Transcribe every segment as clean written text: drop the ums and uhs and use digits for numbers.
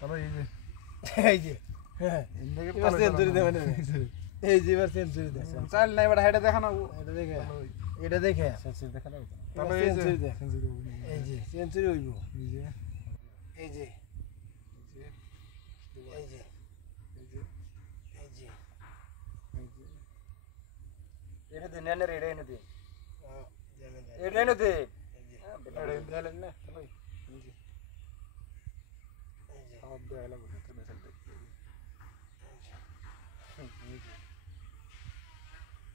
চলো এই যে এই যে হ্যাঁ এবার সেঞ্চুরি দেবেন এই যে এবার সেঞ্চুরি দেন চাল নাই বড় হেডে দেখানো এটা দেখে সেঞ্চুরি দেখানো তাহলে এই যে সেঞ্চুরি এই যে সেঞ্চুরি হইব এই যে এই যে এই যে এই যে এই যে এই যে এটা দেন না রে এটা এনে দে এটা এনে দে এটা দেন না চলো এই যে সব দেয়ালা বলে তুমি চলতে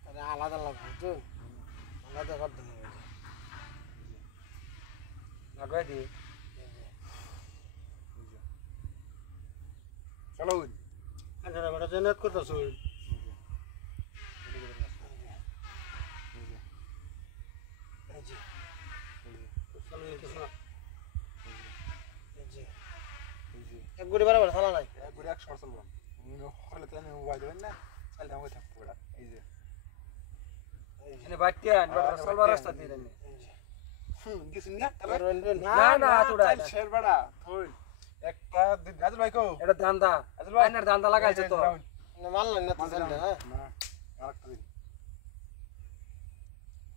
আরে আলাদা লাগবে তো আলাদা করতে হবে লাগাই দি চলো আরে বড় জেনারেট করতেছ এক গুড়ি বরাবর চালা নাই এক গুড়ি 100 চলবো হলে তো আমি মোবাইল দেবেন না চালটা হয়ে থাকবো ওটা এই যে এনে বাটিয়া চলবার রাস্তা দিয়ে দেন কিছু না না না তোড়া শের বড়া থই একটা আজল ভাই কো এটা দান্দা আজল ভাই এর দান্দা লাগাইছে তো মানলেন না তো জানলে না না আরেকটা দিন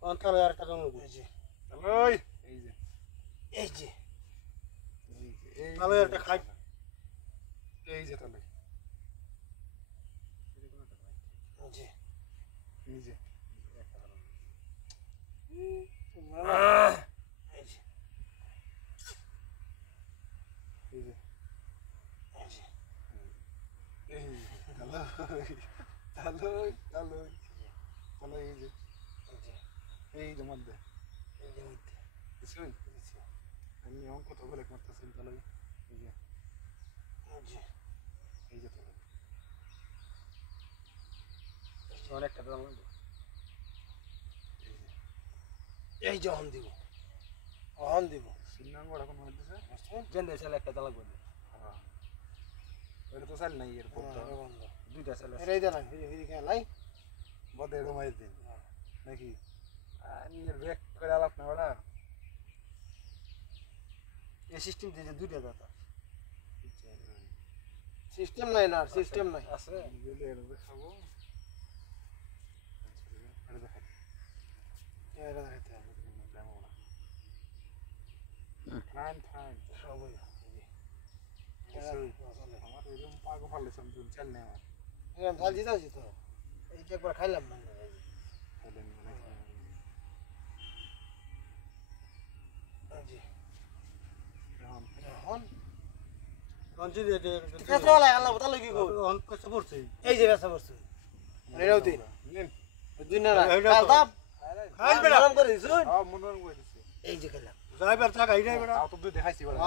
কোন কালে আর কাজ হলো এই যে ওই এই যে এই যে এই তাহলে একটা খাই এই যে তাহলে এই যে এই যে এই যে হ্যালো হ্যালো হ্যালো এই যে এই যে মধ্যে শুন আমি অঙ্ক তো বলে করতেছি তাহলে এই যে এই যে তাহলে অনেকটা দাম লাগবে এই যে অন দিব সিনাঙ্গড়া কোন হইতেছে জেনে চাল একটা দাম লাগবে হ্যাঁ এটা তো চাল নাই এর পর দুইটা চাল আছে এই দেনা ফিরি খেলাই বদে রমাই দিন নাকি আনি রেক করে আলাপ না ওরা এই সিস্টেম দিয়ে দুইটা দাতা সিস্টেম নাই না সিস্টেম নাই আছে দিলে এর দেখাবো এটা দেখাই এটা দেখাইতে হবে টাইম সব হই আমার এরকম পাগো ফালে সব চল না আমার এরকম ভাল দিতাছি তো এই যে একবার খাইলাম মানে খাইলেন মানে জি এখন কোনজি দে কেসে वाला আল্লাহ বতা লাগি গো অন কষ্ট পড়ছে এই যে ব্যবসা করছে এরাও দিন নিন দিন না কাল দাব খাই বেড়া গরম করে দিছ হ্যাঁ মনোরম করে দিছে এই যে খেলাম যাইবার টাকা এই যাইবার তাও তো দুই দেখাইছি বড়